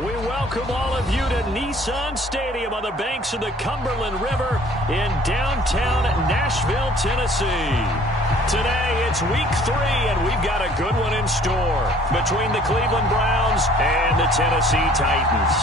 We welcome all of you to Nissan Stadium on the banks of the Cumberland River in downtown Nashville, Tennessee. Today, it's week 3, and we've got a good one in store between the Cleveland Browns and the Tennessee Titans.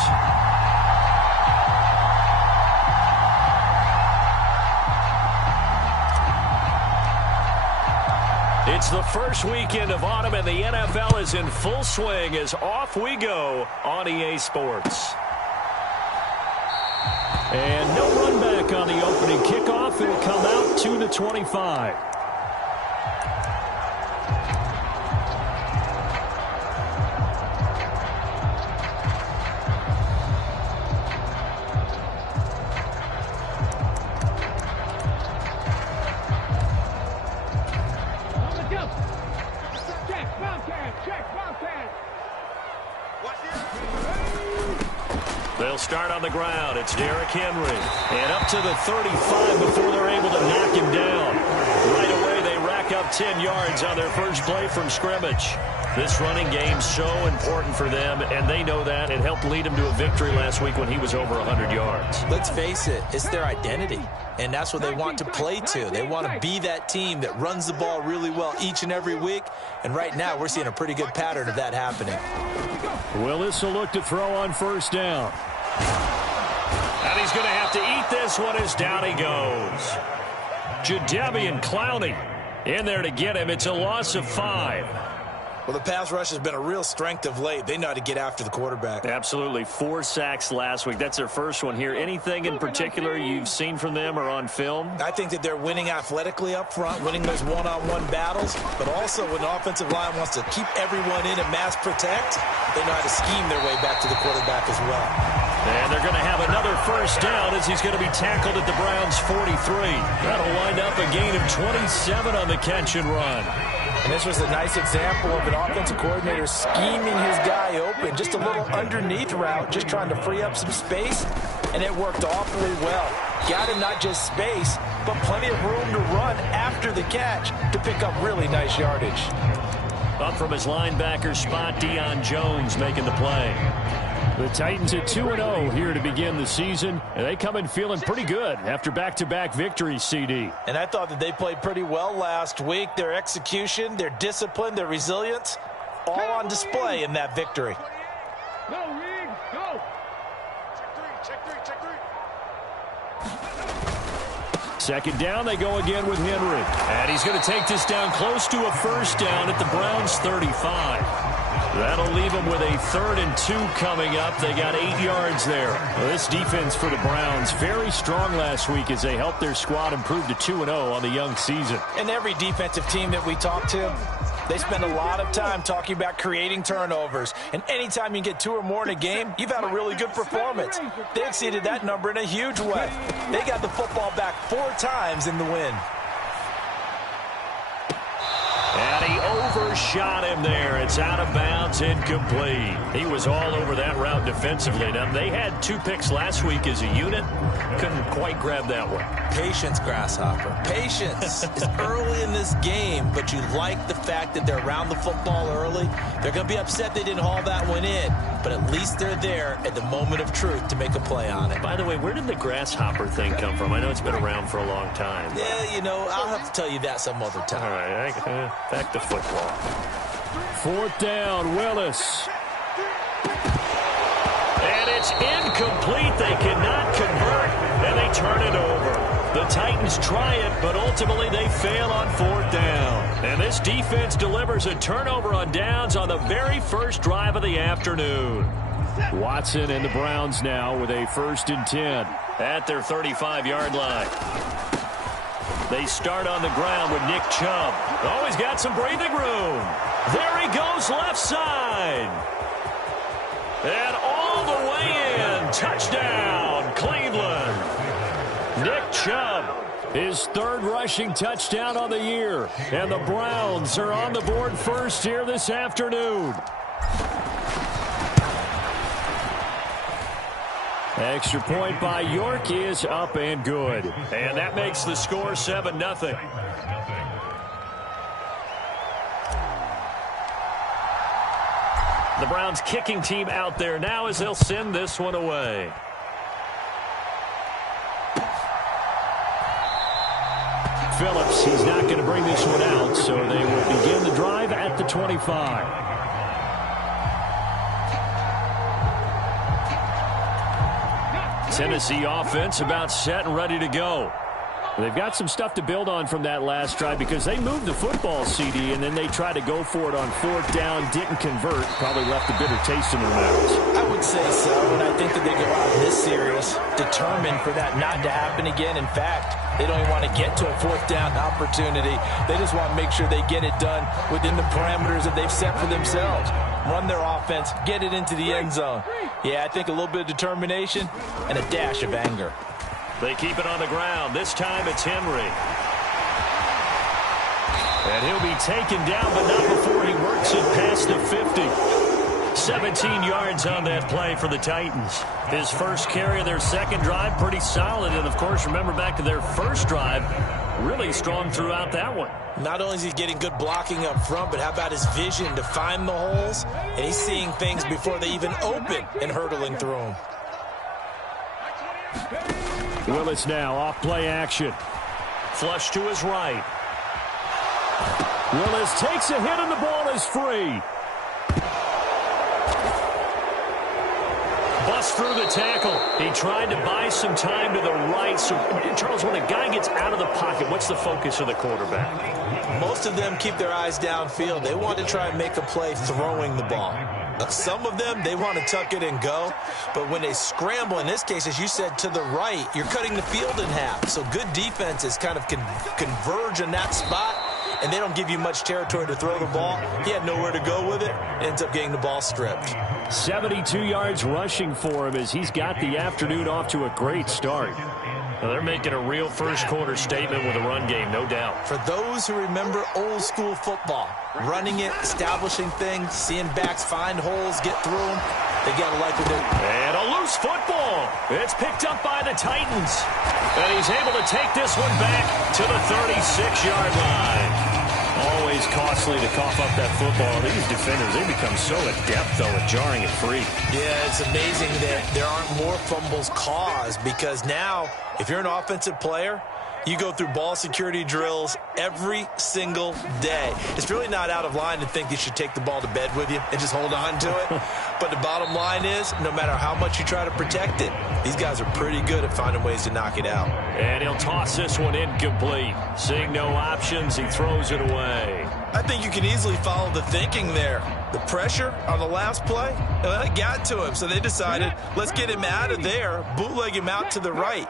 It's the first weekend of autumn, and the NFL is in full swing as off we go on EA Sports. And no run back on the opening kickoff. It'll come out 2-25. They'll start on the ground. It's Derrick Henry. And up to the 35 before they're able to knock him down. Right away, they rack up 10 yards on their first play from scrimmage. This running game's so important for them, and they know that. It helped lead them to a victory last week when he was over 100 yards. Let's face it, it's their identity, and that's what they want to play to. They want to be that team that runs the ball really well each and every week, and right now we're seeing a pretty good pattern of that happening. Willis will look to throw on first down. And he's going to have to eat this one as down he goes. Jadeveon Clowney in there to get him. It's a loss of 5. Well, the pass rush has been a real strength of late. They know how to get after the quarterback. Absolutely. 4 sacks last week. That's their first one here. Anything in particular you've seen from them or on film? I think that they're winning athletically up front, winning those one-on-one battles, but also when the offensive line wants to keep everyone in and mass protect, they know how to scheme their way back to the quarterback as well. And they're going to have another first down as he's going to be tackled at the Browns' 43. That'll wind up a gain of 27 on the catch and run. And this was a nice example of an offensive coordinator scheming his guy open. Just a little underneath route, just trying to free up some space, and it worked awfully well. Got him not just space, but plenty of room to run after the catch to pick up really nice yardage. Up from his linebacker spot, Deion Jones making the play. The Titans at 2-0 here to begin the season, and they come in feeling pretty good after back-to-back victories, CD. And I thought that they played pretty well last week. Their execution, their discipline, their resilience, all on display in that victory. Go, Reed, go! Check three. Second down, they go again with Henry. And he's going to take this down close to a first down at the Browns' 35. That'll leave them with a 3rd and 2 coming up. They got 8 yards there. Well, this defense for the Browns, very strong last week as they helped their squad improve to 2-0 on the young season. And every defensive team that we talk to, they spend a lot of time talking about creating turnovers. And anytime you get 2 or more in a game, you've had a really good performance. They exceeded that number in a huge way. They got the football back 4 times in the win. And he overshot him there. It's out of bounds, incomplete. He was all over that route defensively. Now, they had 2 picks last week as a unit. Couldn't quite grab that one. Patience, Grasshopper. Patience. It's early in this game, but you like the fact that they're around the football early. They're going to be upset they didn't haul that one in, but at least they're there at the moment of truth to make a play on it. By the way, where did the Grasshopper thing come from? I know it's been around for a long time. Yeah, you know, I'll have to tell you that some other time. All right, back to football. 4th down, Willis. And it's incomplete. They cannot convert, and they turn it over. The Titans try it, but ultimately they fail on 4th down. And this defense delivers a turnover on downs on the very first drive of the afternoon. Watson and the Browns now with a 1st and 10 at their 35-yard line. They start on the ground with Nick Chubb. Oh, he's got some breathing room. There he goes left side. And all the way in. Touchdown, Cleveland. Nick Chubb, his 3rd rushing touchdown on the year. And the Browns are on the board first here this afternoon. Extra point by York is up and good. And that makes the score 7-0. The Browns kicking team out there now as they'll send this one away. Phillips, he's not going to bring this one out, so they will begin the drive at the 25. Tennessee offense about set and ready to go. They've got some stuff to build on from that last drive because they moved the football, CD, and then they tried to go for it on fourth down, didn't convert, probably left a bitter taste in their mouths. I would say so, and I think that they go out in this series determined for that not to happen again. In fact, they don't even want to get to a fourth down opportunity. They just want to make sure they get it done within the parameters that they've set for themselves. Run their offense, get it into the end zone. Yeah, I think a little bit of determination and a dash of anger. They keep it on the ground. This time it's Henry. And he'll be taken down, but not before he works it past the 50. 17 yards on that play for the Titans. His first carry of their second drive, pretty solid. And, of course, remember back to their first drive, really strong throughout that one. Not only is he getting good blocking up front, but how about his vision to find the holes? And he's seeing things before they even open and hurdling through them. Willis now off play action. Flush to his right. Willis takes a hit and the ball is free. Bust through the tackle. He tried to buy some time to the right. So, Charles, when a guy gets out of the pocket, what's the focus of the quarterback? Most of them keep their eyes downfield. They want to try and make a play throwing the ball. Some of them, they want to tuck it and go. But when they scramble, in this case, as you said, to the right, you're cutting the field in half. So good defenses kind of converge in that spot, and they don't give you much territory to throw the ball. He had nowhere to go with it. Ends up getting the ball stripped. 72 yards rushing for him as he's got the afternoon off to a great start. Well, they're making a real first-quarter statement with a run game, no doubt. For those who remember old-school football, running it, establishing things, seeing backs find holes, get through them, they got to like what they're doing. And a loose football. It's picked up by the Titans. And he's able to take this one back to the 36-yard line. Always costly to cough up that football. These defenders, they become so adept, though, at jarring it free. Yeah, it's amazing that there aren't more fumbles caused because now, if you're an offensive player, you go through ball security drills every single day. It's really not out of line to think you should take the ball to bed with you and just hold on to it. But the bottom line is, no matter how much you try to protect it, these guys are pretty good at finding ways to knock it out. And he'll toss this one incomplete. Seeing no options, he throws it away. I think you can easily follow the thinking there. The pressure on the last play, it got to him. So they decided, let's get him out of there, bootleg him out to the right.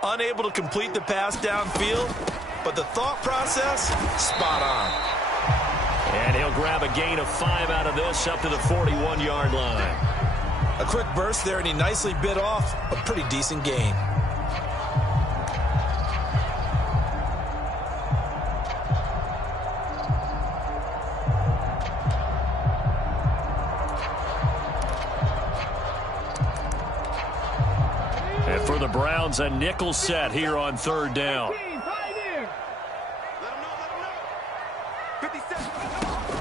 Unable to complete the pass downfield, but the thought process, spot on. And he'll grab a gain of 5 out of this up to the 41-yard line. A quick burst there, and he nicely bit off a pretty decent gain. And for the Browns, a nickel set here on third down.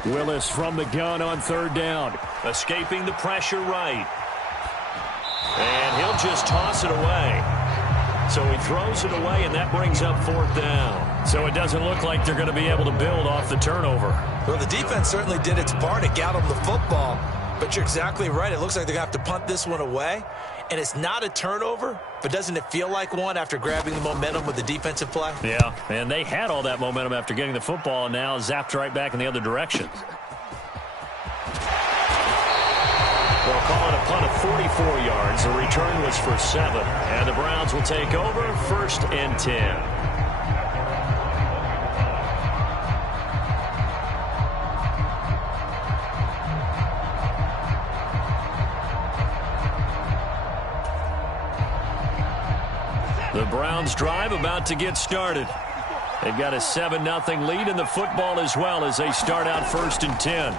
Willis from the gun on third down. Escaping the pressure right. And he'll just toss it away. So he throws it away, and that brings up fourth down. So it doesn't look like they're going to be able to build off the turnover. Well, the defense certainly did its part. It got them the football. But you're exactly right. It looks like they're going to have to punt this one away. And it's not a turnover, but doesn't it feel like one after grabbing the momentum with the defensive play? Yeah, and they had all that momentum after getting the football, and now zapped right back in the other direction. They'll call it a punt of 44 yards. The return was for 7. And the Browns will take over 1st and 10. The Browns drive about to get started. They've got a 7-0 lead in the football as well as they start out 1st and 10.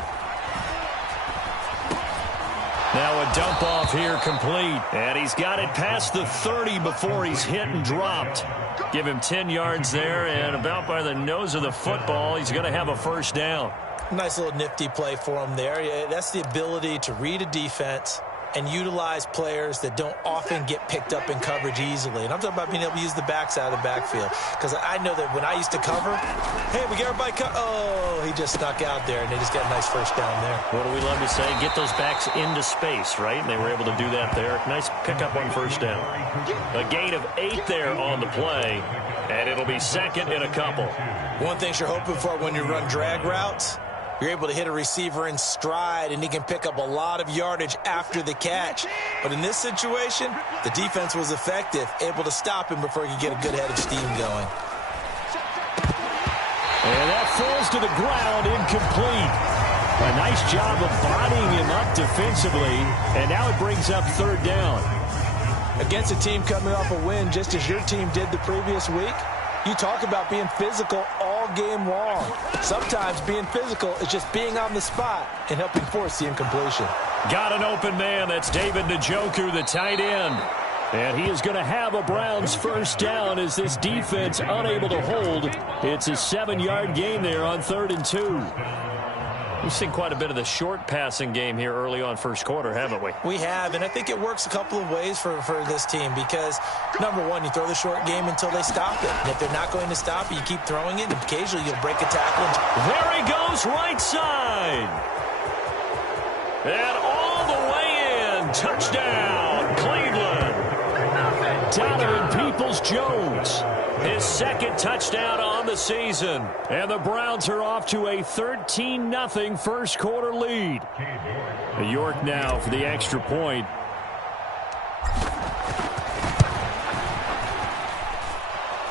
Now a dump off here complete. And he's got it past the 30 before he's hit and dropped. Give him 10 yards there, and about by the nose of the football, he's going to have a first down. Nice little nifty play for him there. Yeah, that's the ability to read a defense and utilize players that don't often get picked up in coverage easily. And I'm talking about being able to use the backside of the backfield. Because I know that when I used to cover, hey, we get everybody oh, he just snuck out there, and they just got a nice first down there. What do we love to say? Get those backs into space, right? And they were able to do that there. Nice pickup on first down. A gain of 8 there on the play, and it'll be second and a couple. One thing you're hoping for when you run drag routes, you're able to hit a receiver in stride, and he can pick up a lot of yardage after the catch. But in this situation, the defense was effective, able to stop him before he could get a good head of steam going. And that falls to the ground, incomplete. A nice job of bodying him up defensively, and now it brings up third down. Against a team coming off a win, just as your team did the previous week, you talk about being physical all game long. Sometimes being physical is just being on the spot and helping force the incompletion. Got an open man. That's David Njoku, the tight end. And he is going to have a Browns first down as this defense unable to hold. It's a 7-yard gain there on 3rd and 2. We've seen quite a bit of the short passing game here early on first quarter, haven't we? We have, and I think it works a couple of ways for this team because, number one, you throw the short game until they stop it. And if they're not going to stop it, you keep throwing it, and occasionally you'll break a tackle. There he goes, right side. And all the way in. Touchdown, Cleveland. Donovan Peoples-Jones. His second touchdown on the season. And the Browns are off to a 13-0 first quarter lead. York now for the extra point.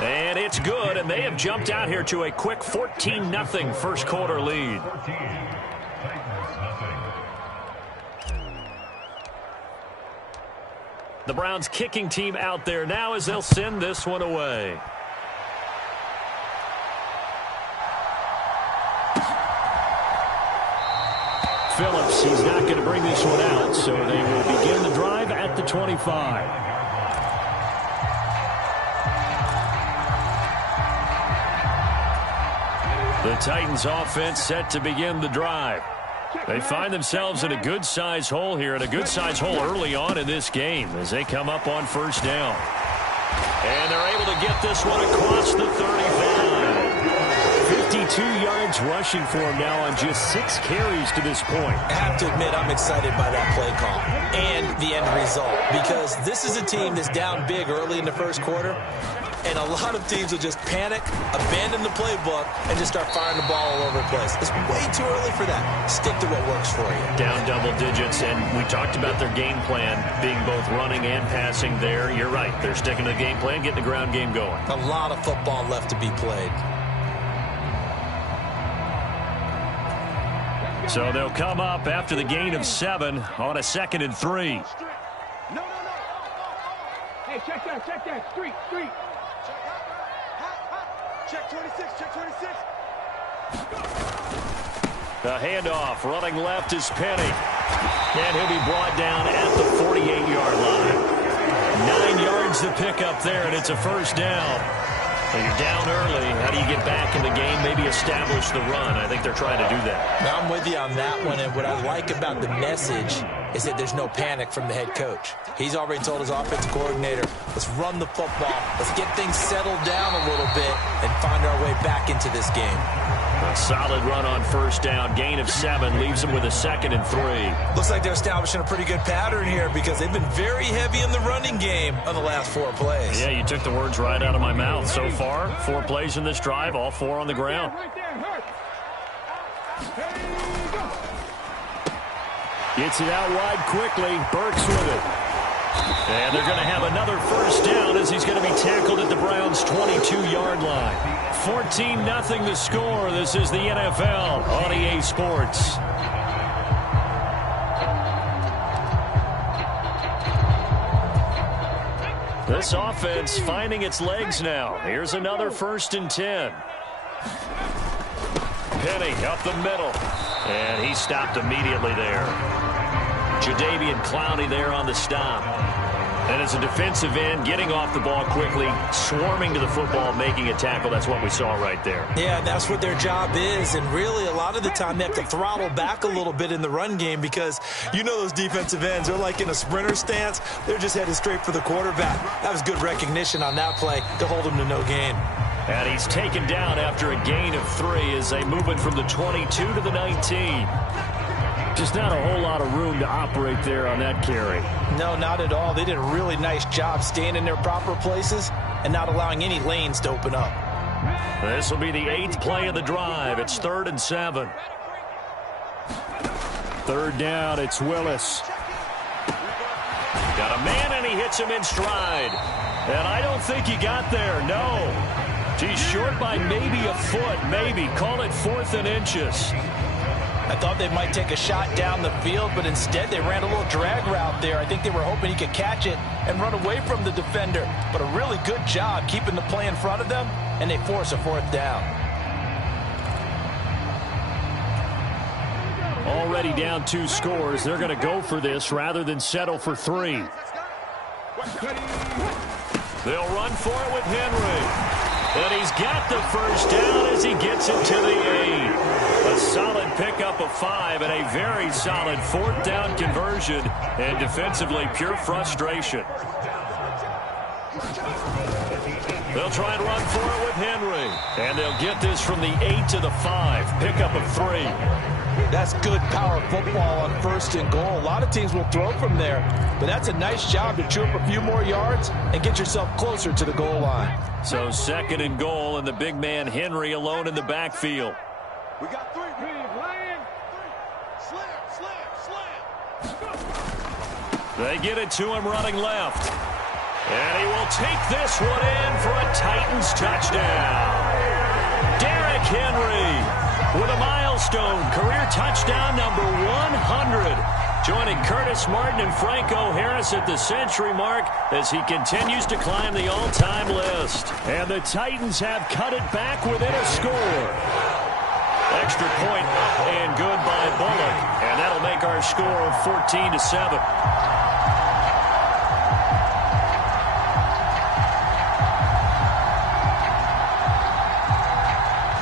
And it's good, and they have jumped out here to a quick 14-0 first quarter lead. The Browns kicking team out there now as they'll send this one away. Phillips, he's not going to bring this one out, so they will begin the drive at the 25. The Titans offense set to begin the drive. They find themselves in a good-sized hole here, and a good-sized hole early on in this game as they come up on first down. And they're able to get this one across the 35. 52 yards rushing for him now on just 6 carries to this point. I have to admit, I'm excited by that play call and the end result because this is a team that's down big early in the first quarter, and a lot of teams will just panic, abandon the playbook, and just start firing the ball all over the place. It's way too early for that. Stick to what works for you. Down double digits, and we talked about their game plan being both running and passing there. You're right. They're sticking to the game plan, getting the ground game going. A lot of football left to be played. So they'll come up after the gain of 7 on a 2nd and 3. No. Hey, check that. Street. Check 26, check 26. The handoff, running left is Penny. And he'll be brought down at the 48-yard line. 9 yards to pick up there, and it's a first down. Well, you're down early. How do you get back in the game? Maybe establish the run. I think they're trying to do that. Now, I'm with you on that one, and what I like about the message is that there's no panic from the head coach. He's already told his offensive coordinator, let's run the football, let's get things settled down a little bit and find our way back into this game. A solid run on first down. Gain of 7 leaves them with a 2nd and 3. Looks like they're establishing a pretty good pattern here because they've been very heavy in the running game on the last 4 plays. Yeah, you took the words right out of my mouth. So far, 4 plays in this drive, all 4 on the ground. Gets it out wide quickly. Burks with it. And they're going to have another first down as he's going to be tackled at the Browns' 22-yard line. 14-0 the score. This is the NFL on EA Sports. This offense finding its legs now. Here's another 1st and 10. Penny up the middle. And he stopped immediately there. Jadeveon Clowney there on the stop. And as a defensive end, getting off the ball quickly, swarming to the football, making a tackle, that's what we saw right there. Yeah, that's what their job is. And really, a lot of the time, they have to throttle back a little bit in the run game because you know those defensive ends, they're like in a sprinter stance. They're just headed straight for the quarterback. That was good recognition on that play to hold him to no gain. And he's taken down after a gain of 3 as they move it from the 22 to the 19. Just not a whole lot of room to operate there on that carry. No, not at all. They did a really nice job staying in their proper places and not allowing any lanes to open up. This will be the 8th play of the drive. It's 3rd and 7. 3rd down, it's Willis. Got a man, and he hits him in stride. And I don't think he got there, no. He's short by maybe a foot, maybe. Call it 4th and inches. I thought they might take a shot down the field, but instead they ran a little drag route there. I think they were hoping he could catch it and run away from the defender. But a really good job keeping the play in front of them, and they force a 4th down. Already down 2 scores. They're going to go for this rather than settle for 3. They'll run for it with Henry. And he's got the first down as he gets it to the 8. A solid pickup of 5 and a very solid 4th down conversion. And defensively, pure frustration. They'll try and run for it with Henry. And they'll get this from the 8 to the 5. Pickup of 3. That's good power football on 1st and goal. A lot of teams will throw from there, but that's a nice job to chew up a few more yards and get yourself closer to the goal line. So 2nd and goal, and the big man Henry alone in the backfield. We got 3. Lion. Slam. They get it to him running left. And he will take this one in for a Titans touchdown. Derrick Henry with a milestone career touchdown number 100. Joining Curtis Martin and Franco Harris at the century mark as he continues to climb the all-time list. And the Titans have cut it back within a score. Extra point up and good by Bullock. And that'll make our score 14-7.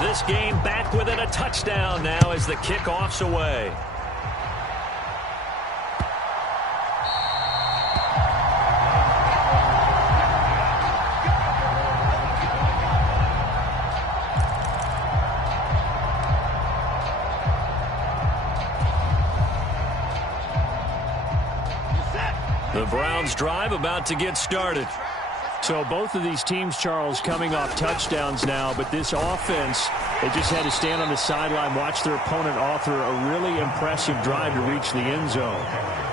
This game back within a touchdown now as the kickoff's away. The Browns drive about to get started. So both of these teams, Charles, coming off touchdowns now, but this offense, they just had to stand on the sideline, watch their opponent author a really impressive drive to reach the end zone.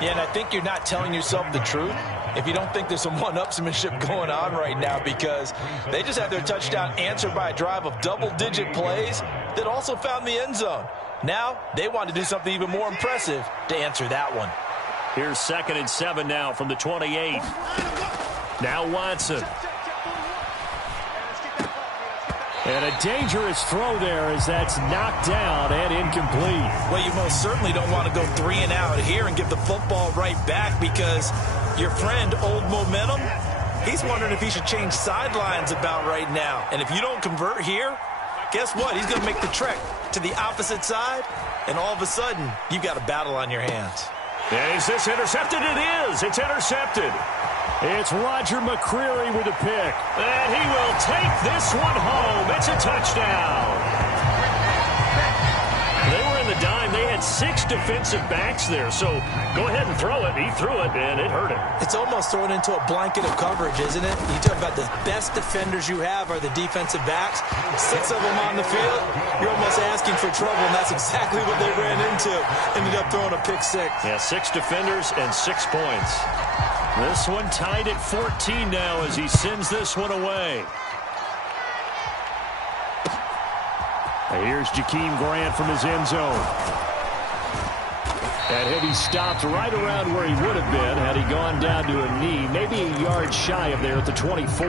Yeah, and I think you're not telling yourself the truth if you don't think there's some one-upsmanship going on right now, because they just had their touchdown answered by a drive of double-digit plays that also found the end zone. Now they want to do something even more impressive to answer that one. Here's 2nd and 7 now from the 28. Now Watson. And a dangerous throw there as that's knocked down and incomplete. Well, you most certainly don't want to go 3 and out here and give the football right back, because your friend, Old Momentum, he's wondering if he should change sidelines about right now. And if you don't convert here, guess what? He's going to make the trek to the opposite side, and all of a sudden, you've got a battle on your hands. And is this intercepted? It is. It's intercepted. It's Roger McCreary with a pick. And he will take this one home. It's a touchdown. They were in the dime. They had 6 defensive backs there. So go ahead and throw it. He threw it, and it hurt him. It's almost thrown into a blanket of coverage, isn't it? You talk about the best defenders you have are the defensive backs. 6 of them on the field. You're almost asking for trouble, and that's exactly what they ran into. Ended up throwing a pick 6. Yeah, 6 defenders and 6 points. This one tied at 14 now as he sends this one away. Here's Jakeem Grant from his end zone. That heavy stopped right around where he would have been had he gone down to a knee, maybe a yard shy of there at the 24.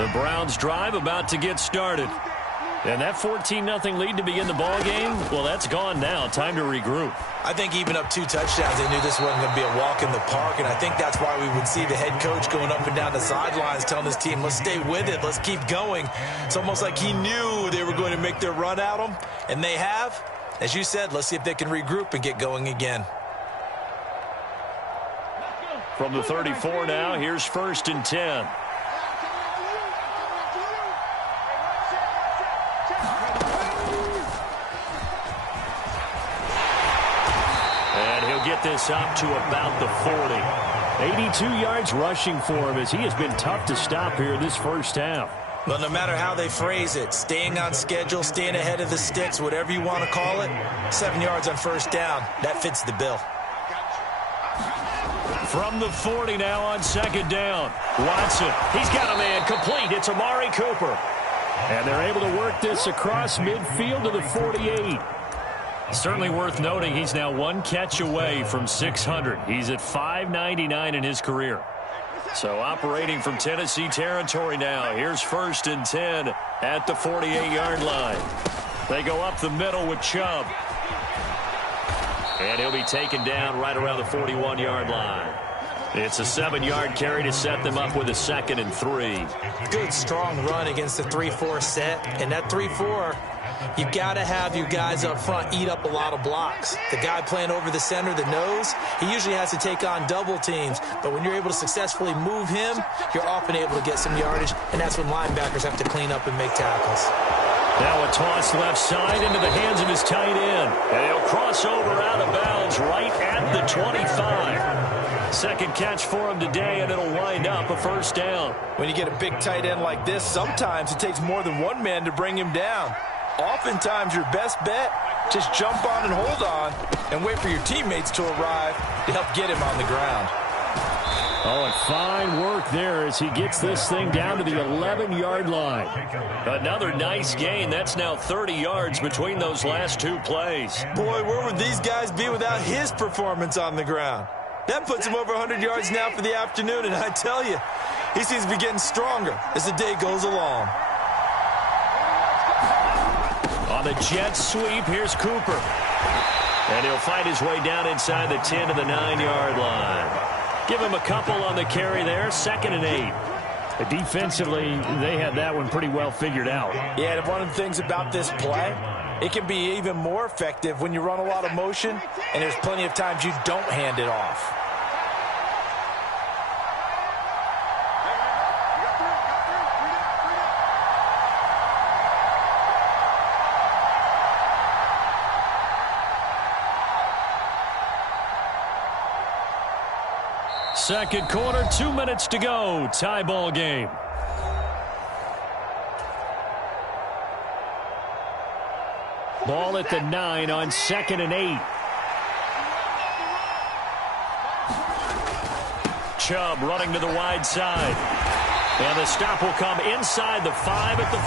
The Browns drive about to get started. And that 14-0 lead to begin the ball game, well, that's gone now. Time to regroup. I think even up 2 touchdowns, they knew this wasn't going to be a walk in the park, and I think that's why we would see the head coach going up and down the sidelines telling his team, let's stay with it, let's keep going. It's almost like he knew they were going to make their run at him, and they have. As you said, let's see if they can regroup and get going again. From the 34 now, here's 1st and 10. Get this up to about the 40. 82 yards rushing for him as he has been tough to stop here this first half. Well, no matter how they phrase it, staying on schedule, staying ahead of the sticks, whatever you want to call it, 7 yards on 1st down, that fits the bill. From the 40 now on 2nd down. Watson, he's got a man complete. It's Amari Cooper. And they're able to work this across midfield to the 48. Certainly worth noting he's now 1 catch away from 600. He's at 599 in his career. So operating from Tennessee territory now. Here's 1st and 10 at the 48-yard line. They go up the middle with Chubb. And he'll be taken down right around the 41-yard line. It's a 7-yard carry to set them up with a 2nd and 3. Good, strong run against the 3-4 set. And that 3-4, you've got to have your guys up front eat up a lot of blocks. The guy playing over the center, the nose, he usually has to take on double teams. But when you're able to successfully move him, you're often able to get some yardage. And that's when linebackers have to clean up and make tackles. Now a toss left side into the hands of his tight end. And he'll cross over out of bounds right at the 25. 2nd catch for him today, and it'll wind up a 1st down. When you get a big tight end like this, sometimes it takes more than one man to bring him down. Oftentimes, your best bet, just jump on and hold on and wait for your teammates to arrive to help get him on the ground. Oh, and fine work there as he gets this thing down to the 11-yard line. Another nice gain. That's now 30 yards between those last 2 plays. Boy, where would these guys be without his performance on the ground? That puts him over 100 yards now for the afternoon, and I tell you, he seems to be getting stronger as the day goes along. On the jet sweep, here's Cooper. And he'll fight his way down inside the 10 to the 9-yard line. Give him a couple on the carry there, 2nd and 8. Defensively, they had that one pretty well figured out. Yeah, and one of the things about this play, it can be even more effective when you run a lot of motion, and there's plenty of times you don't hand it off. Second quarter, 2 minutes to go. Tie ball game. Ball at the 9 on 2nd and 8. Chubb running to the wide side. And the stop will come inside the 5 at the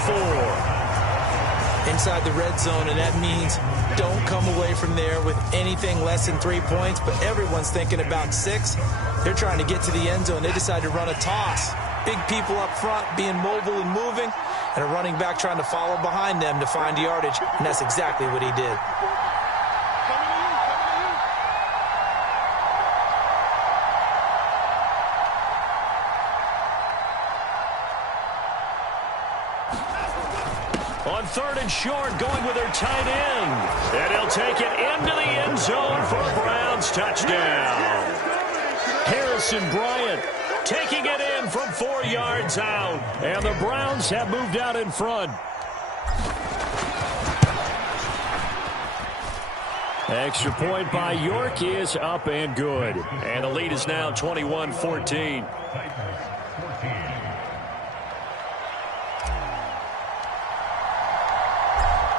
4. Inside the red zone, and that means don't come away from there with anything less than 3 points, but everyone's thinking about 6. They're trying to get to the end zone. They decide to run a toss. Big people up front being mobile and moving, and a running back trying to follow behind them to find yardage, and that's exactly what he did. On 3rd and short, going with their tight end. And he'll take it into the end zone for a Browns touchdown. Harrison Bryant taking it in from 4 yards out. And the Browns have moved out in front. Extra point by York is up and good. And the lead is now 21-14.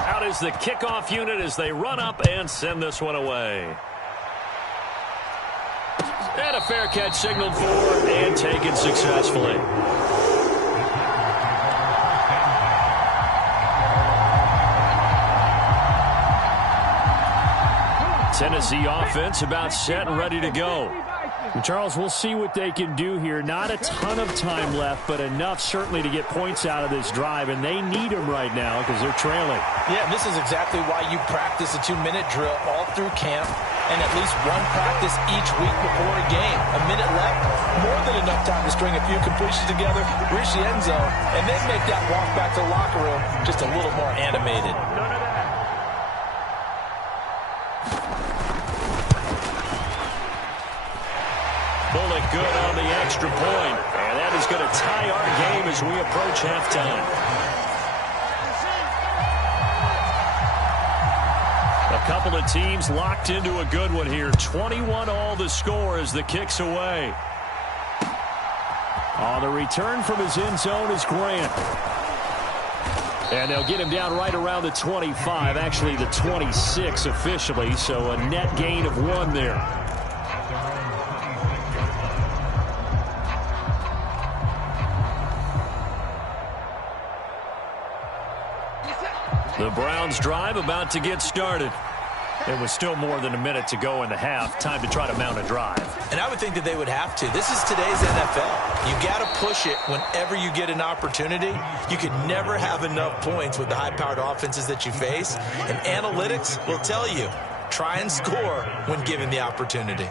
Out is the kickoff unit as they run up and send this one away. And a fair catch signaled for and taken successfully. Tennessee offense about set and ready to go. Charles, we'll see what they can do here. Not a ton of time left, but enough certainly to get points out of this drive, and they need them right now because they're trailing. Yeah, this is exactly why you practice a 2-minute drill all through camp and at least one practice each week before a game. A minute left, more than enough time to string a few completions together, reach the end zone, and then make that walk back to the locker room just a little more animated. Bullet good on the extra point. And that is going to tie our game as we approach halftime. A couple of teams locked into a good one here. 21-all the score as the kick's away. On the return from his end zone is Grant. And they'll get him down right around the 25, actually the 26 officially, so a net gain of 1 there. The Browns drive about to get started. It was still more than a minute to go in the half. Time to try to mount a drive. And I would think that they would have to. This is today's NFL. You got to push it whenever you get an opportunity. You can never have enough points with the high-powered offenses that you face. And analytics will tell you, try and score when given the opportunity.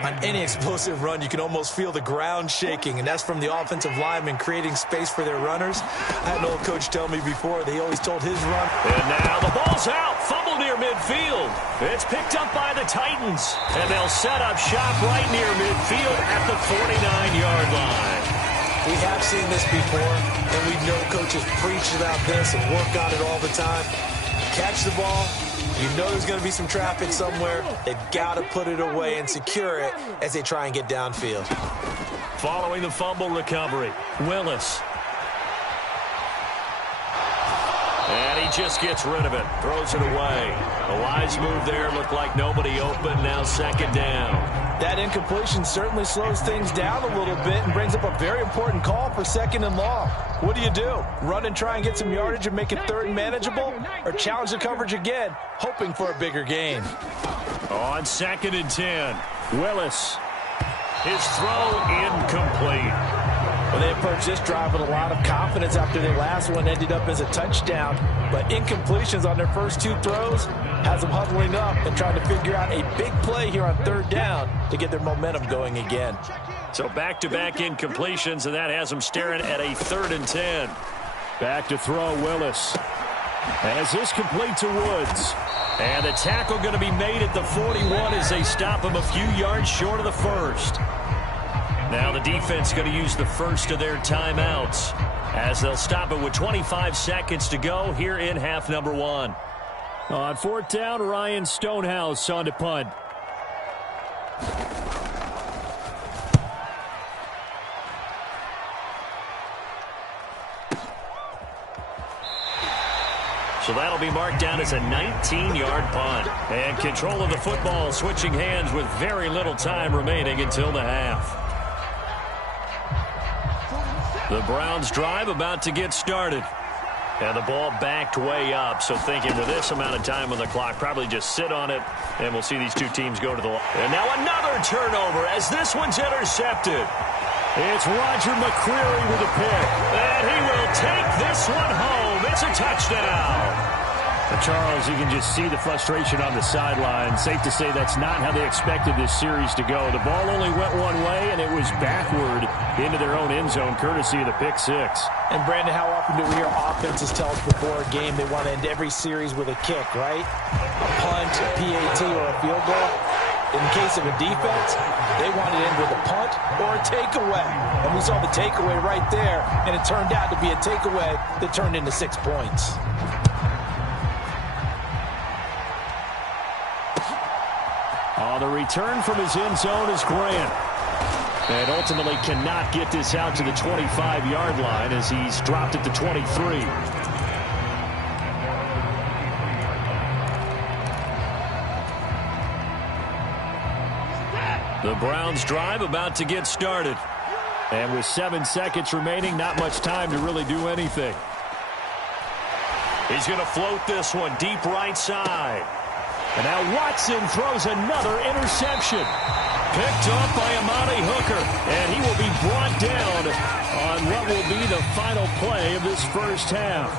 On any explosive run, you can almost feel the ground shaking, and that's from the offensive linemen creating space for their runners. I had an old coach tell me before, they always told his run. And now the ball's out. Fumble near midfield. It's picked up by the Titans. And they'll set up shop right near midfield at the 49-yard line. We have seen this before, and we know coaches preach about this and work on it all the time. Catch the ball. You know there's going to be some traffic somewhere. They've got to put it away and secure it as they try and get downfield. Following the fumble recovery, Willis. And he just gets rid of it. Throws it away. A wise move there. Looked like nobody open. Now second down. That incompletion certainly slows things down a little bit and brings up a very important call for 2nd and long. What do? Run and try and get some yardage and make it 3rd and manageable? Or challenge the coverage again, hoping for a bigger gain? On 2nd and 10, Willis. His throw incomplete. Well, they approached this drive with a lot of confidence after their last one ended up as a touchdown. But incompletions on their first 2 throws has them huddling up and trying to figure out a big play here on 3rd down to get their momentum going again. So back-to-back incompletions, and that has them staring at a 3rd and 10. Back to throw, Willis. As this complete to Woods. And the tackle going to be made at the 41 as they stop him a few yards short of the first. Now the defense going to use the first of their timeouts as they'll stop it with 25 seconds to go here in half number 1. On 4th down, Ryan Stonehouse on to punt. So that'll be marked down as a 19-yard punt. And control of the football switching hands with very little time remaining until the half. The Browns drive about to get started. And the ball backed way up, so thinking with this amount of time on the clock, probably just sit on it, and we'll see these two teams go to the line. And now another turnover as this one's intercepted. It's Roger McCreary with a pick, and he will take this one home. It's a touchdown. Charles, you can just see the frustration on the sideline. Safe to say that's not how they expected this series to go. The ball only went one way, and it was backward into their own end zone, courtesy of the pick six. And, Brandon, how often do we hear offenses tell us before a game they want to end every series with a kick, right? A punt, a PAT, or a field goal. In case of a defense, they want to end with a punt or a takeaway. And we saw the takeaway right there, and it turned out to be a takeaway that turned into 6 points. The return from his end zone is Grant. And ultimately cannot get this out to the 25-yard line as he's dropped at the 23. The Browns drive about to get started. And with 7 seconds remaining, not much time to really do anything. He's going to float this one deep right side. And now Watson throws another interception. Picked off by Amani Hooker, and he will be brought down on what will be the final play of this first half.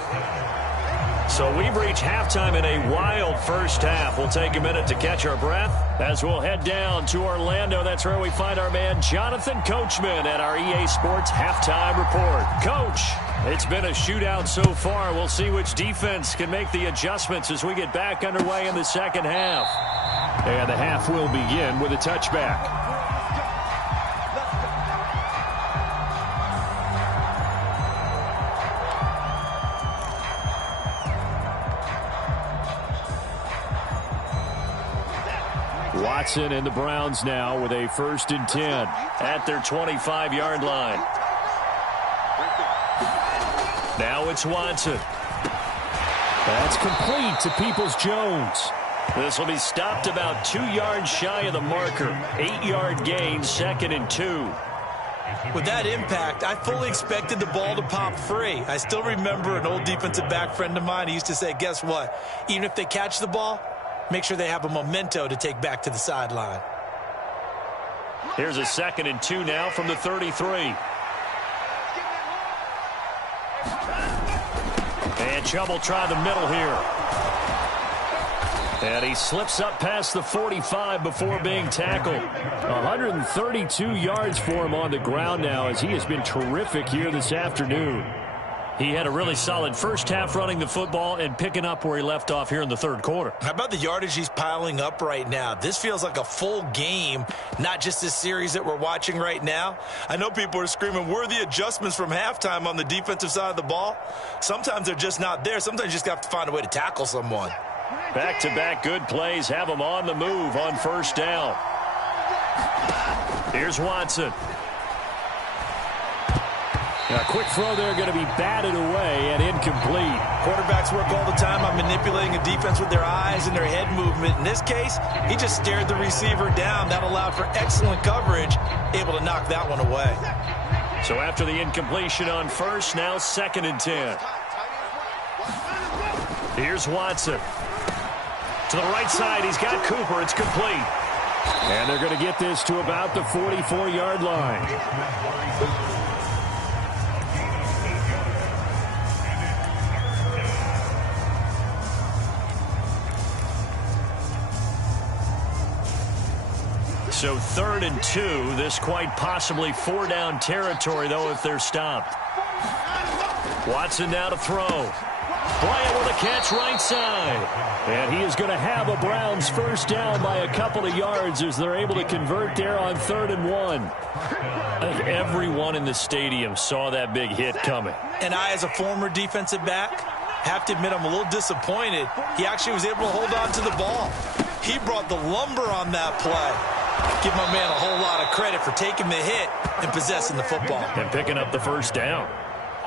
So we've reached halftime in a wild first half. We'll take a minute to catch our breath as we'll head down to Orlando. That's where we find our man Jonathan Coachman at our EA Sports Halftime Report. Coach, it's been a shootout so far. We'll see which defense can make the adjustments as we get back underway in the second half. And the half will begin with a touchback. Watson and the Browns now with a 1st and 10 at their 25-yard line. Now it's Watson. That's complete to Peoples-Jones. This will be stopped about 2 yards shy of the marker. 8-yard gain, 2nd and 2. With that impact, I fully expected the ball to pop free. I still remember an old defensive back friend of mine. He used to say, guess what? Even if they catch the ball, make sure they have a memento to take back to the sideline. Here's a 2nd and 2 now from the 33. And Chubb will try the middle here. And he slips up past the 45 before being tackled. 132 yards for him on the ground now as he has been terrific here this afternoon. He had a really solid first half running the football and picking up where he left off here in the 3rd quarter. How about the yardage he's piling up right now? This feels like a full game, not just this series that we're watching right now. I know people are screaming, where are the adjustments from halftime on the defensive side of the ball? Sometimes they're just not there. Sometimes you just have to find a way to tackle someone. Back-to-back good plays have him on the move on 1st down. Here's Watson. A quick throw there going to be batted away and incomplete. Quarterbacks work all the time on manipulating a defense with their eyes and their head movement. In this case, he just stared the receiver down. That allowed for excellent coverage, able to knock that one away. So after the incompletion on 1st, now 2nd and 10. Here's Watson. To the right side, he's got Cooper. It's complete. And they're going to get this to about the 44-yard line. So 3rd and 2. This quite possibly 4-down territory, though, if they're stopped. Watson now to throw. Bryant with a catch right side. And he is going to have a Browns 1st down by a couple of yards as they're able to convert there on 3rd and 1. I think everyone in the stadium saw that big hit coming. And I, as a former defensive back, have to admit I'm a little disappointed. He actually was able to hold on to the ball. He brought the lumber on that play. Give my man a whole lot of credit for taking the hit and possessing the football. And picking up the 1st down.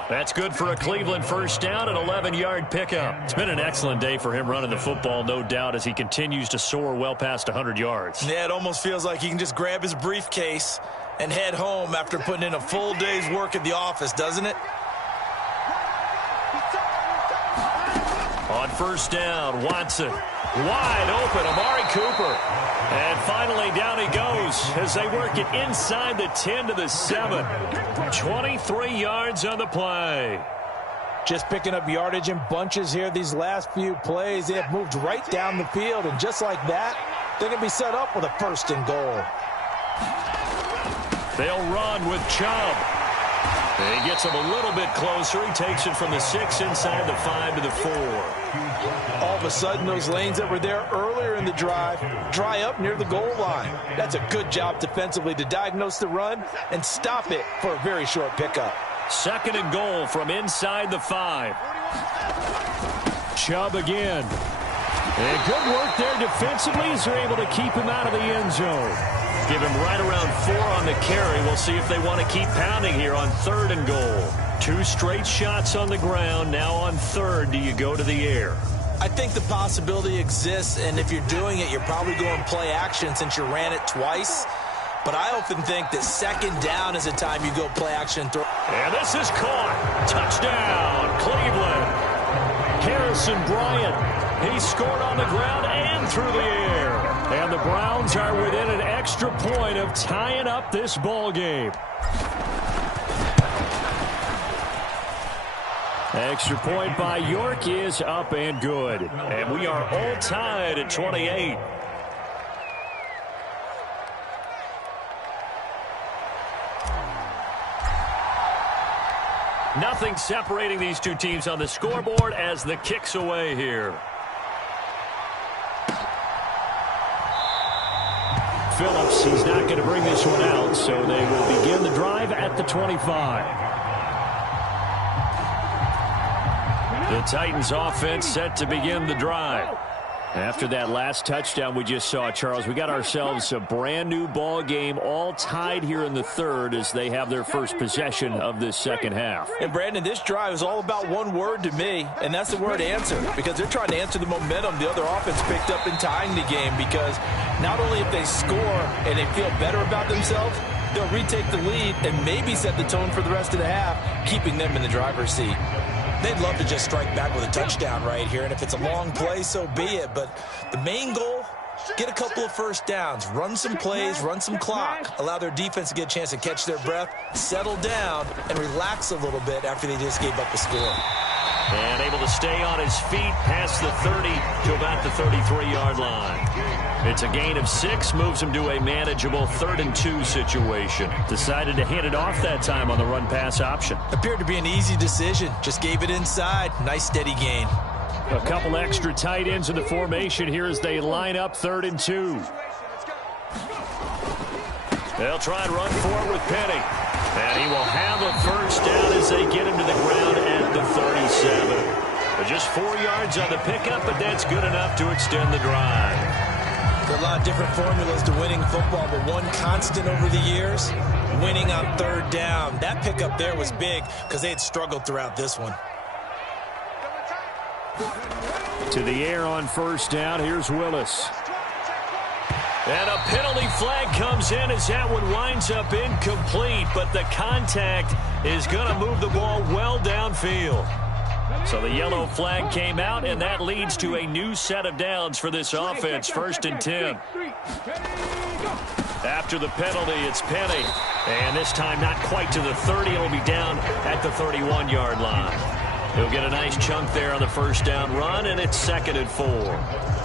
That's good for a Cleveland 1st down, an 11-yard pickup. It's been an excellent day for him running the football, no doubt, as he continues to soar well past 100 yards. Yeah, it almost feels like he can just grab his briefcase and head home after putting in a full day's work at the office, doesn't it? On 1st down, Watson. Wide open, Amari Cooper. And finally, down he goes as they work it inside the 10 to the 7. 23 yards on the play. Just picking up yardage in bunches here these last few plays. They have moved right down the field, and just like that, they're going to be set up with a 1st and goal. They'll run with Chubb. He gets him a little bit closer. He takes it from the 6 inside the 5 to the 4. All of a sudden, those lanes that were there earlier in the drive dry up near the goal line. That's a good job defensively to diagnose the run and stop it for a very short pickup. 2nd and goal from inside the 5. Chubb again. And good work there defensively as they're able to keep him out of the end zone. Give him right around 4 on the carry. We'll see if they want to keep pounding here on 3rd and goal. 2 straight shots on the ground. Now on 3rd, do you go to the air? I think the possibility exists, and if you're doing it, you're probably going play action since you ran it twice. But I often think that 2nd down is a time you go play action throw. And this is caught. Touchdown, Cleveland. Harrison Bryant. He scored on the ground and and through the air. And the Browns are within an extra point of tying up this ball game. Extra point by York is up and good. And we are all tied at 28. Nothing separating these two teams on the scoreboard as the kick's away here. Phillips, he's not going to bring this one out, so they will begin the drive at the 25. The Titans offense set to begin the drive. After that last touchdown we just saw, Charles, we got ourselves a brand new ball game, all tied here in the third as they have their first possession of this second half. And Brandon, this drive is all about one word to me, and that's the word answer, because they're trying to answer the momentum the other offense picked up in tying the game, because not only if they score and they feel better about themselves, they'll retake the lead and maybe set the tone for the rest of the half, keeping them in the driver's seat. They'd love to just strike back with a touchdown right here, and if it's a long play, so be it. But the main goal, get a couple of first downs, run some plays, run some clock, allow their defense to get a chance to catch their breath, settle down, and relax a little bit after they just gave up a score. And able to stay on his feet past the 30 to about the 33-yard line. It's a gain of 6, moves him to a manageable 3rd and 2 situation. Decided to hand it off that time on the run-pass option. Appeared to be an easy decision. Just gave it inside. Nice steady gain. A couple extra tight ends in the formation here as they line up 3rd and 2. They'll try and run for it with Penny. And he will have a first down as they get him to the ground at the 37. But just 4 yards on the pickup, but that's good enough to extend the drive. There are a lot of different formulas to winning football, but one constant over the years, winning on 3rd down. That pickup there was big because they had struggled throughout this one. To the air on 1st down, here's Willis. And a penalty flag comes in as that one winds up incomplete, but the contact is going to move the ball well downfield. So the yellow flag came out, and that leads to a new set of downs for this offense, 1st and 10. After the penalty, it's Penny. And this time not quite to the 30. It'll be down at the 31-yard line. He'll get a nice chunk there on the 1st down run, and it's 2nd and 4.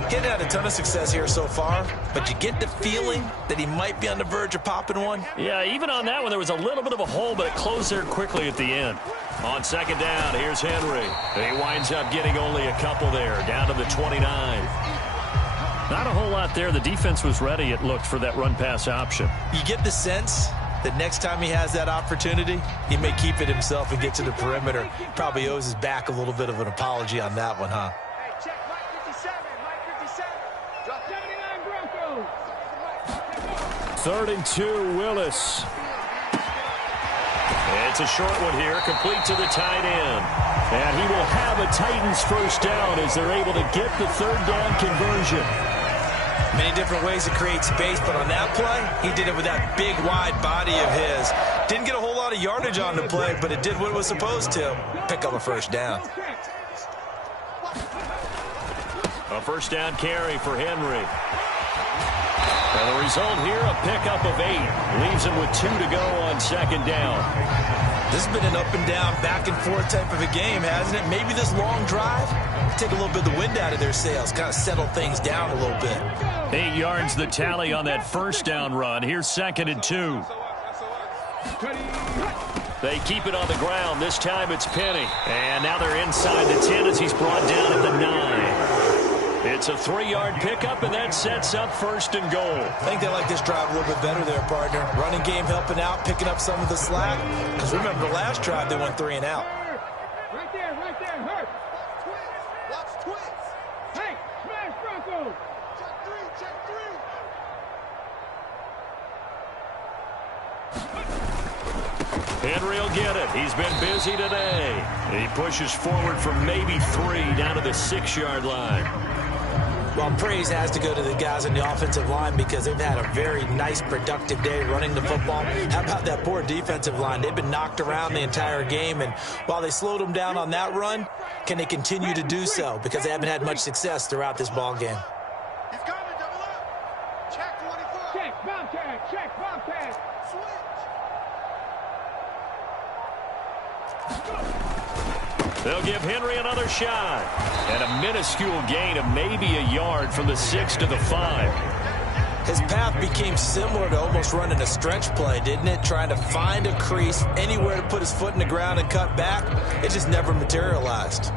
Getting had a ton of success here so far, but you get the feeling that he might be on the verge of popping one. Yeah, even on that one, there was a little bit of a hole, but it closed there quickly at the end. On 2nd down, here's Henry. He winds up getting only a couple there, down to the 29. Not a whole lot there. The defense was ready, it looked, for that run-pass option. You get the sense that next time he has that opportunity, he may keep it himself and get to the perimeter. Probably owes his back a little bit of an apology on that one, huh? 3rd and 2, Willis. It's a short one here, complete to the tight end. And he will have a Titans first down as they're able to get the 3rd down conversion. Many different ways to create space, but on that play, he did it with that big, wide body of his. Didn't get a whole lot of yardage on the play, but it did what it was supposed to. Pick up a first down. A 1st down carry for Henry. And the result here, a pickup of 8. Leaves him with 2 to go on 2nd down. This has been an up and down, back and forth type of a game, hasn't it? Maybe this long drive, take a little bit of the wind out of their sails, kind of settle things down a little bit. 8 yards the tally on that 1st down run. Here's 2nd and 2. They keep it on the ground. This time it's Penny. And now they're inside the 10 as he's brought down at the 9. It's a 3-yard pickup, and that sets up 1st and goal. I think they like this drive a little bit better there, partner. Running game helping out, picking up some of the slack. Because remember, the last drive, they went 3 and out. Right there, hurt. Watch twins. Hey, smash Broncos. Check 3. Henry will get it. He's been busy today. He pushes forward from maybe 3 down to the 6-yard line. Well, praise has to go to the guys on the offensive line because they've had a very nice, productive day running the football. How about that poor defensive line? They've been knocked around the entire game, and while they slowed them down on that run, can they continue to do so? Because they haven't had much success throughout this ball game. They'll give Henry another shot. And a minuscule gain of maybe a yard from the 6 to the 5. His path became similar to almost running a stretch play, didn't it? Trying to find a crease, anywhere to put his foot in the ground and cut back. It just never materialized.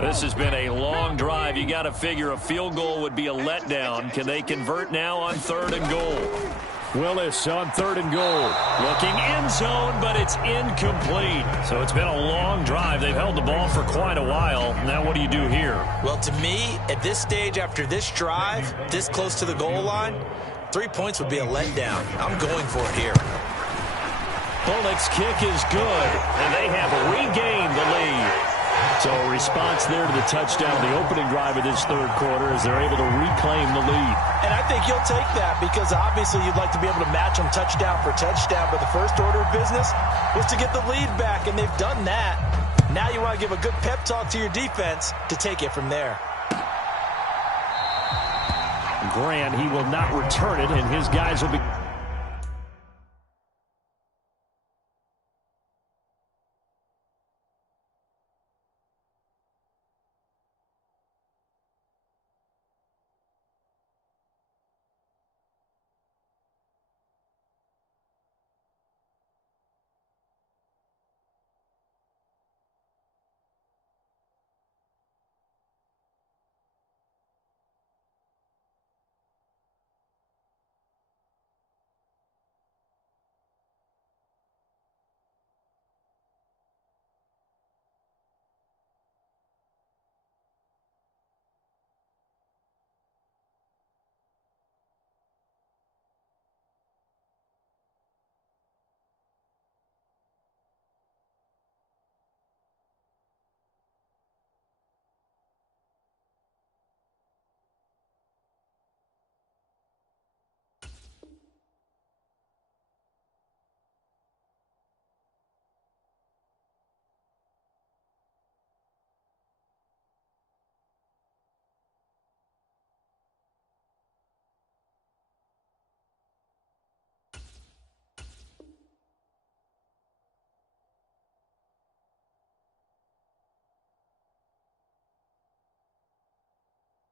This has been a long drive. You got to figure a field goal would be a letdown. Can they convert now on 3rd and goal? Willis on 3rd and goal. Looking end zone, but it's incomplete. So it's been a long drive. They've held the ball for quite a while. Now what do you do here? Well, to me, at this stage after this drive, this close to the goal line, 3 points would be a letdown. I'm going for it here. Bullock's kick is good, and they have regained the lead. So a response there to the touchdown, the opening drive of this 3rd quarter, as they're able to reclaim the lead. And I think you'll take that because obviously you'd like to be able to match them touchdown for touchdown, but the first order of business was to get the lead back, and they've done that. Now you want to give a good pep talk to your defense to take it from there. Grant, he will not return it, and his guys will be...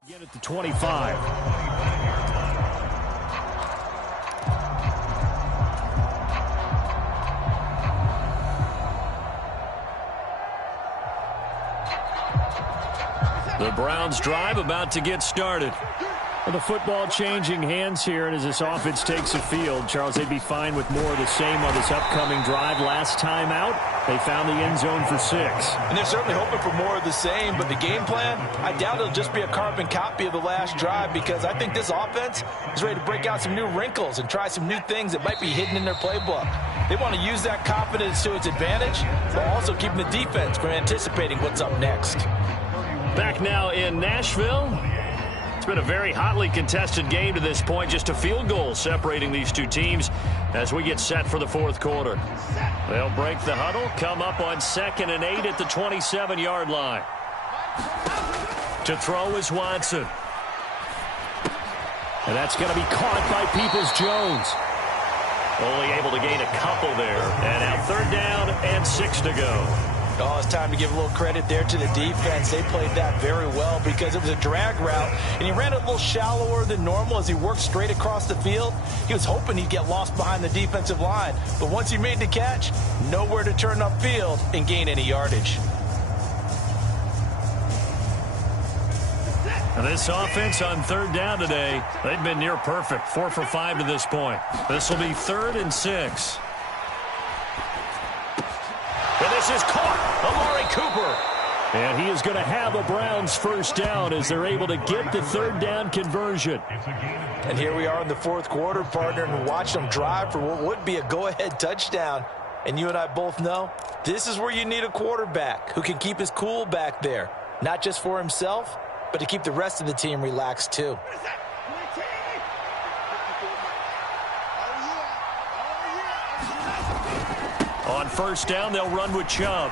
Get it to 25. The Browns drive about to get started. Well, the football changing hands here, and as this offense takes the field, Charles, they'd be fine with more of the same on this upcoming drive. Last time out, they found the end zone for 6. And they're certainly hoping for more of the same, but the game plan, I doubt it'll just be a carbon copy of the last drive because I think this offense is ready to break out some new wrinkles and try some new things that might be hidden in their playbook. They want to use that confidence to its advantage, while also keeping the defense from anticipating what's up next. Back now in Nashville. It's been a very hotly contested game to this point. Just a field goal separating these two teams as we get set for the 4th quarter. They'll break the huddle, come up on 2nd and 8 at the 27-yard line. To throw is Watson. And that's going to be caught by Peoples-Jones. Only able to gain a couple there. And now 3rd down and 6 to go. Oh, it's time to give a little credit there to the defense. They played that very well because it was a drag route, and he ran it a little shallower than normal as he worked straight across the field. He was hoping he'd get lost behind the defensive line, but once he made the catch, nowhere to turn upfield and gain any yardage. And this offense on 3rd down today, they've been near perfect. 4 for 5 to this point. This will be 3rd and 6. And this is caught. Amari Cooper. And he is going to have a Browns first down as they're able to get the 3rd down conversion. And here we are in the 4th quarter, partner, and watch them drive for what would be a go-ahead touchdown. And you and I both know this is where you need a quarterback who can keep his cool back there, not just for himself, but to keep the rest of the team relaxed too. On 1st down, they'll run with Chubb.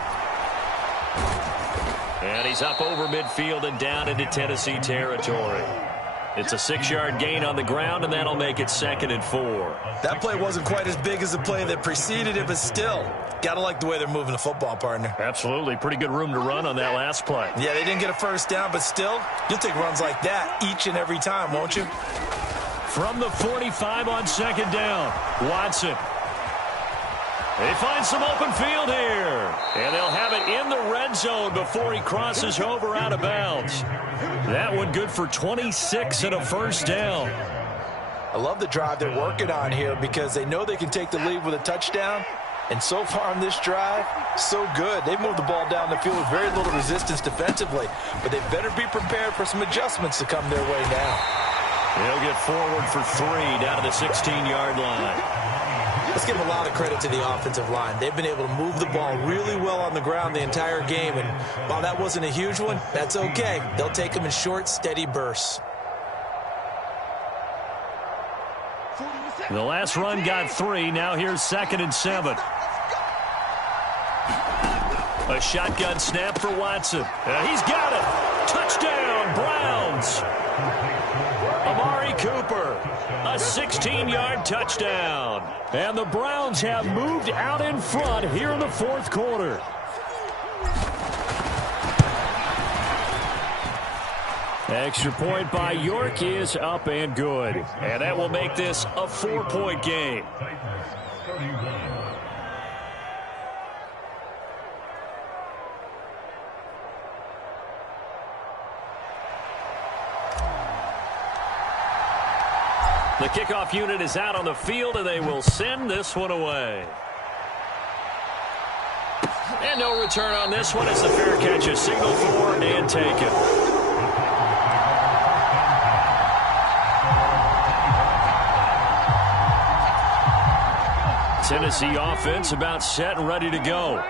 And he's up over midfield and down into Tennessee territory. It's a 6-yard gain on the ground, and that'll make it 2nd and 4. That play wasn't quite as big as the play that preceded it, but still, got to like the way they're moving the football, partner. Absolutely. Pretty good room to run on that last play. Yeah, they didn't get a first down, but still, you'll take runs like that each and every time, won't you? From the 45 on 2nd down, Watson. They find some open field here. And they'll have it in the red zone before he crosses over out of bounds. That one good for 26 and a first down. I love the drive they're working on here because they know they can take the lead with a touchdown. And so far on this drive, so good. They've moved the ball down the field with very little resistance defensively. But they better be prepared for some adjustments to come their way now. They'll get forward for 3 down to the 16-yard line. Let's give a lot of credit to the offensive line. They've been able to move the ball really well on the ground the entire game. And while that wasn't a huge one, that's okay. They'll take them in short, steady bursts. The last run got 3. Now here's 2nd and 7. A shotgun snap for Watson. He's got it. Touchdown, Browns. Amari Cooper, a 16-yard touchdown. And the Browns have moved out in front here in the 4th quarter. Extra point by York is up and good. And that will make this a 4-point game. The kickoff unit is out on the field, and they will send this one away. And no return on this one as the fair catch is signaled for and taken. Tennessee offense about set and ready to go.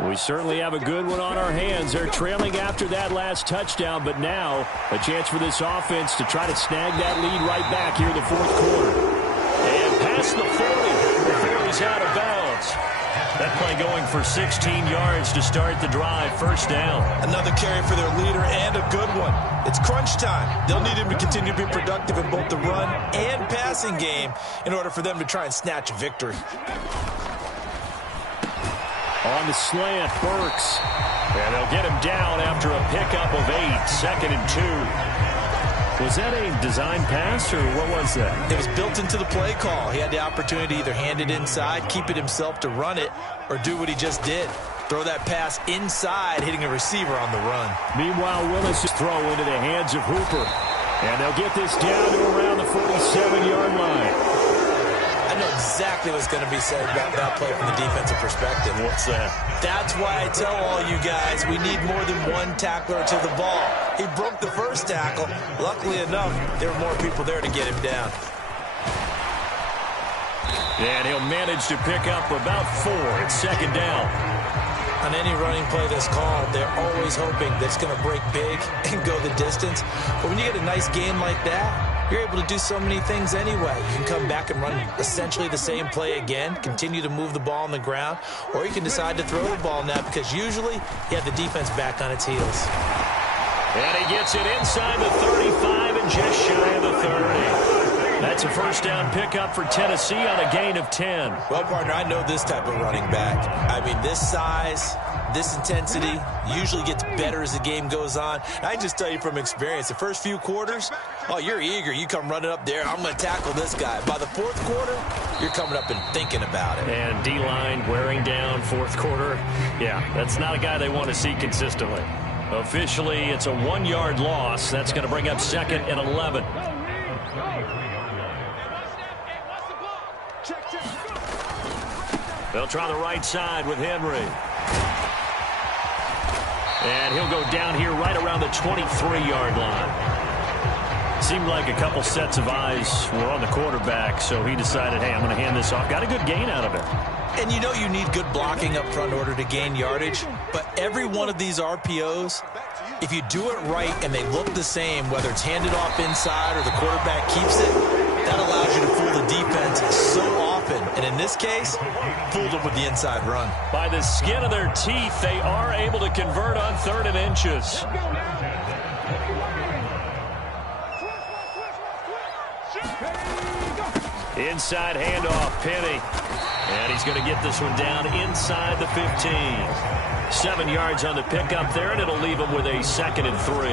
We certainly have a good one on our hands. They're trailing after that last touchdown, but now a chance for this offense to try to snag that lead right back here in the 4th quarter. And past the 40 before he's out of bounds. That play going for 16 yards to start the drive. First down. Another carry for their leader and a good one. It's crunch time. They'll need him to continue to be productive in both the run and passing game in order for them to try and snatch a victory. On the slant, Burks. And they'll get him down after a pickup of 8. 2nd and 2. Was that a design pass, or what was that? It was built into the play call. He had the opportunity to either hand it inside, keep it himself to run it, or do what he just did. Throw that pass inside, hitting a receiver on the run. Meanwhile, Willis' throw into the hands of Hooper. And they'll get this down to around the 47-yard line. I know exactly what's going to be said about that play from the defensive perspective. What's that? That's why I tell all you guys we need more than one tackler to the ball. He broke the first tackle. Luckily enough, there were more people there to get him down. And he'll manage to pick up about 4 at 2nd down. On any running play that's called, they're always hoping that it's going to break big and go the distance. But when you get a nice game like that, you're able to do so many things anyway. You can come back and run essentially the same play again, continue to move the ball on the ground, or you can decide to throw the ball now because usually you have the defense back on its heels. And he gets it inside the 35 and just shy of the 30. That's a first down pickup for Tennessee on a gain of 10. Well, partner, I know this type of running back. I mean, this size, this intensity usually gets better as the game goes on. I can just tell you from experience, the first few quarters, oh, you're eager. You come running up there, I'm going to tackle this guy. By the 4th quarter, you're coming up and thinking about it. And D-line wearing down 4th quarter. Yeah, that's not a guy they want to see consistently. Officially, it's a 1-yard loss. That's going to bring up 2nd and 11. They'll try the right side with Henry. And he'll go down here right around the 23-yard line. Seemed like a couple sets of eyes were on the quarterback, so he decided, hey, I'm going to hand this off. Got a good gain out of it. And you know you need good blocking up front in order to gain yardage, but every one of these RPOs, if you do it right and they look the same, whether it's handed off inside or the quarterback keeps it, that allows you to fool the defense so often. And in this case, fooled them with the inside run. By the skin of their teeth, they are able to convert on 3rd and inches. Inside handoff, Penny. And he's going to get this one down inside the 15. 7 yards on the pickup there, and it'll leave him with a 2nd and 3.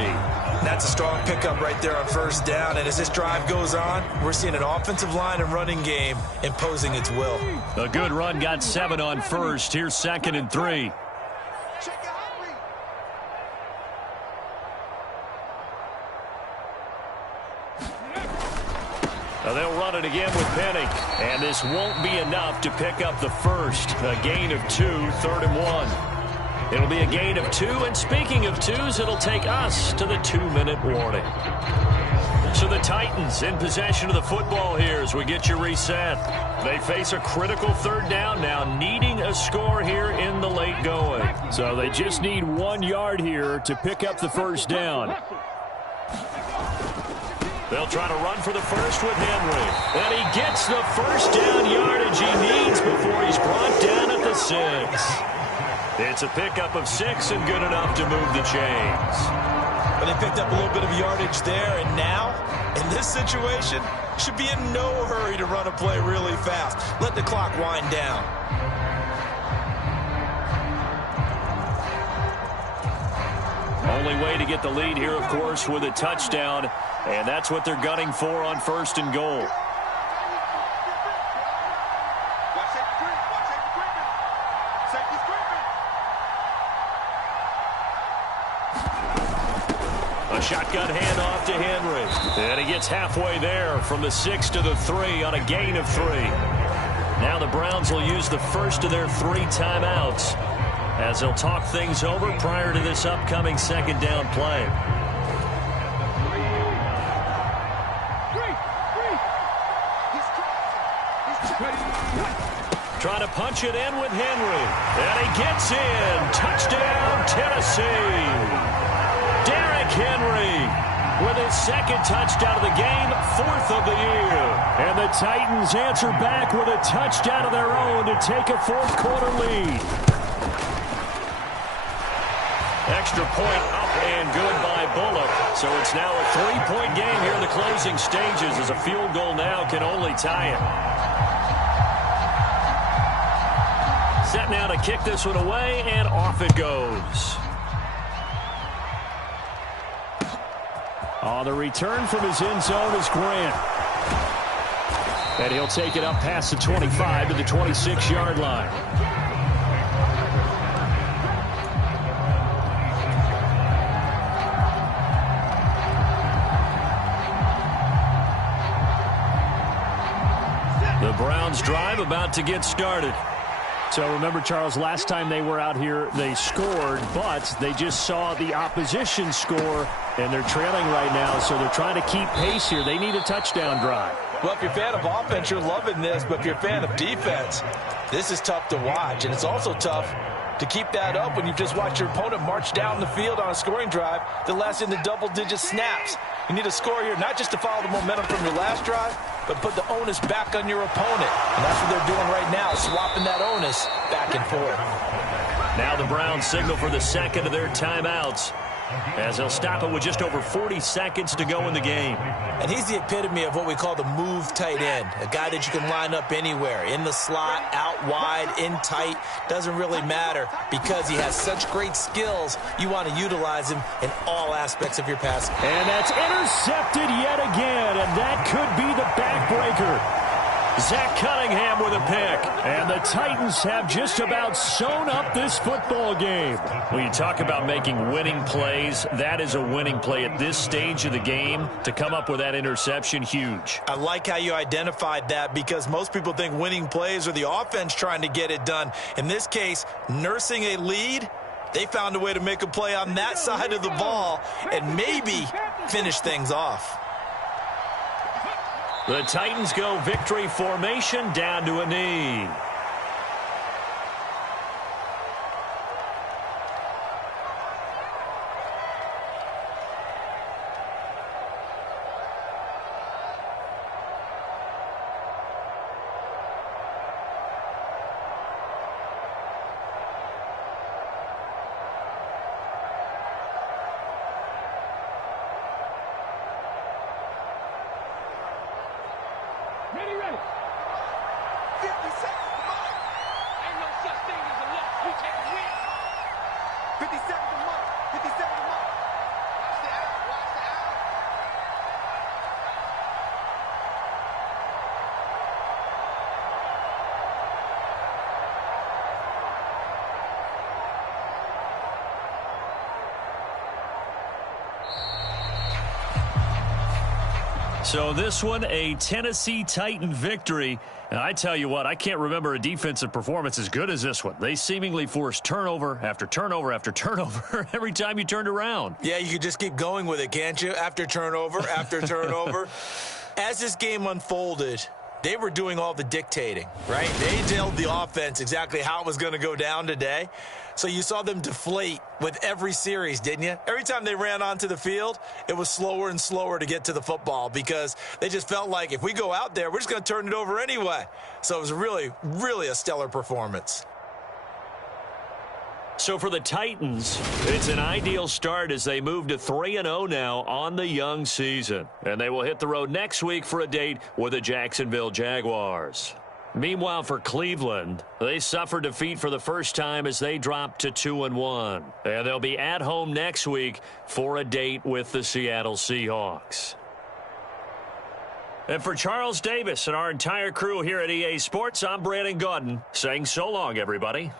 That's a strong pickup right there on first down. And as this drive goes on, we're seeing an offensive line and running game imposing its will. A good run got 7 on first. Here's 2nd and 3. They'll run it again with Penny. And this won't be enough to pick up the first. A gain of 2, 3rd and 1. It'll be a gain of 2. And speaking of 2s, it'll take us to the 2-minute warning. So the Titans in possession of the football here as we get you reset. They face a critical 3rd down now, needing a score here in the late going. So they just need 1 yard here to pick up the first down. They'll try to run for the first with Henry. And he gets the first down yardage he needs before he's brought down at the 6. It's a pickup of 6 and good enough to move the chains. But they picked up a little bit of yardage there, and now, in this situation, should be in no hurry to run a play really fast. Let the clock wind down. Only way to get the lead here, of course, with a touchdown. And that's what they're gunning for on 1st and goal. A shotgun handoff to Henry. And he gets halfway there from the 6 to the 3 on a gain of 3. Now the Browns will use the first of their 3 timeouts as they'll talk things over prior to this upcoming 2nd down play. Trying to punch it in with Henry. And he gets in. Touchdown, Tennessee. Derrick Henry with his 2nd touchdown of the game, 4th of the year. And the Titans answer back with a touchdown of their own to take a 4th quarter lead. Extra point up and good by Bullock. So it's now a 3-point game here in the closing stages as a field goal now can only tie it. Set now to kick this one away, and off it goes. On the return from his end zone is Grant. And he'll take it up past the 25 to the 26-yard line. The Browns drive about to get started. So remember, Charles, last time they were out here, they scored, but they just saw the opposition score, and they're trailing right now, so they're trying to keep pace here. They need a touchdown drive. Well, if you're a fan of offense, you're loving this, but if you're a fan of defense, this is tough to watch, and it's also tough to keep that up when you've just watched your opponent march down the field on a scoring drive that lasts into double-digit snaps. You need a score here, not just to follow the momentum from your last drive, but put the onus back on your opponent. And that's what they're doing right now, swapping that onus back and forth. Now the Browns signal for the 2nd of their timeouts as they'll stop it with just over 40 seconds to go in the game. And he's the epitome of what we call the move tight end, a guy that you can line up anywhere, in the slot, out wide, in tight, doesn't really matter because he has such great skills. You want to utilize him in all aspects of your pass. And that's intercepted yet again, and that could be the backbreaker. Zach Cunningham with a pick. And the Titans have just about sewn up this football game. When you talk about making winning plays, that is a winning play at this stage of the game. To come up with that interception, huge. I like how you identified that because most people think winning plays are the offense trying to get it done. In this case, nursing a lead, they found a way to make a play on that side of the ball and maybe finish things off. The Titans go victory formation down to a knee. Ready, ready. So this one, a Tennessee Titan victory. And I tell you what, I can't remember a defensive performance as good as this one. They seemingly forced turnover after turnover after turnover every time you turned around. Yeah, you could just keep going with it, can't you? After turnover, after turnover. As this game unfolded, they were doing all the dictating, right? They told the offense exactly how it was going to go down today. So you saw them deflate with every series, didn't you? Every time they ran onto the field, it was slower and slower to get to the football because they just felt like if we go out there, we're just going to turn it over anyway. So it was really, really a stellar performance. So for the Titans, it's an ideal start as they move to 3-0 now on the young season. And they will hit the road next week for a date with the Jacksonville Jaguars. Meanwhile, for Cleveland, they suffered defeat for the first time as they dropped to 2-1. And they'll be at home next week for a date with the Seattle Seahawks. And for Charles Davis and our entire crew here at EA Sports, I'm Brandon Gaudin saying so long, everybody.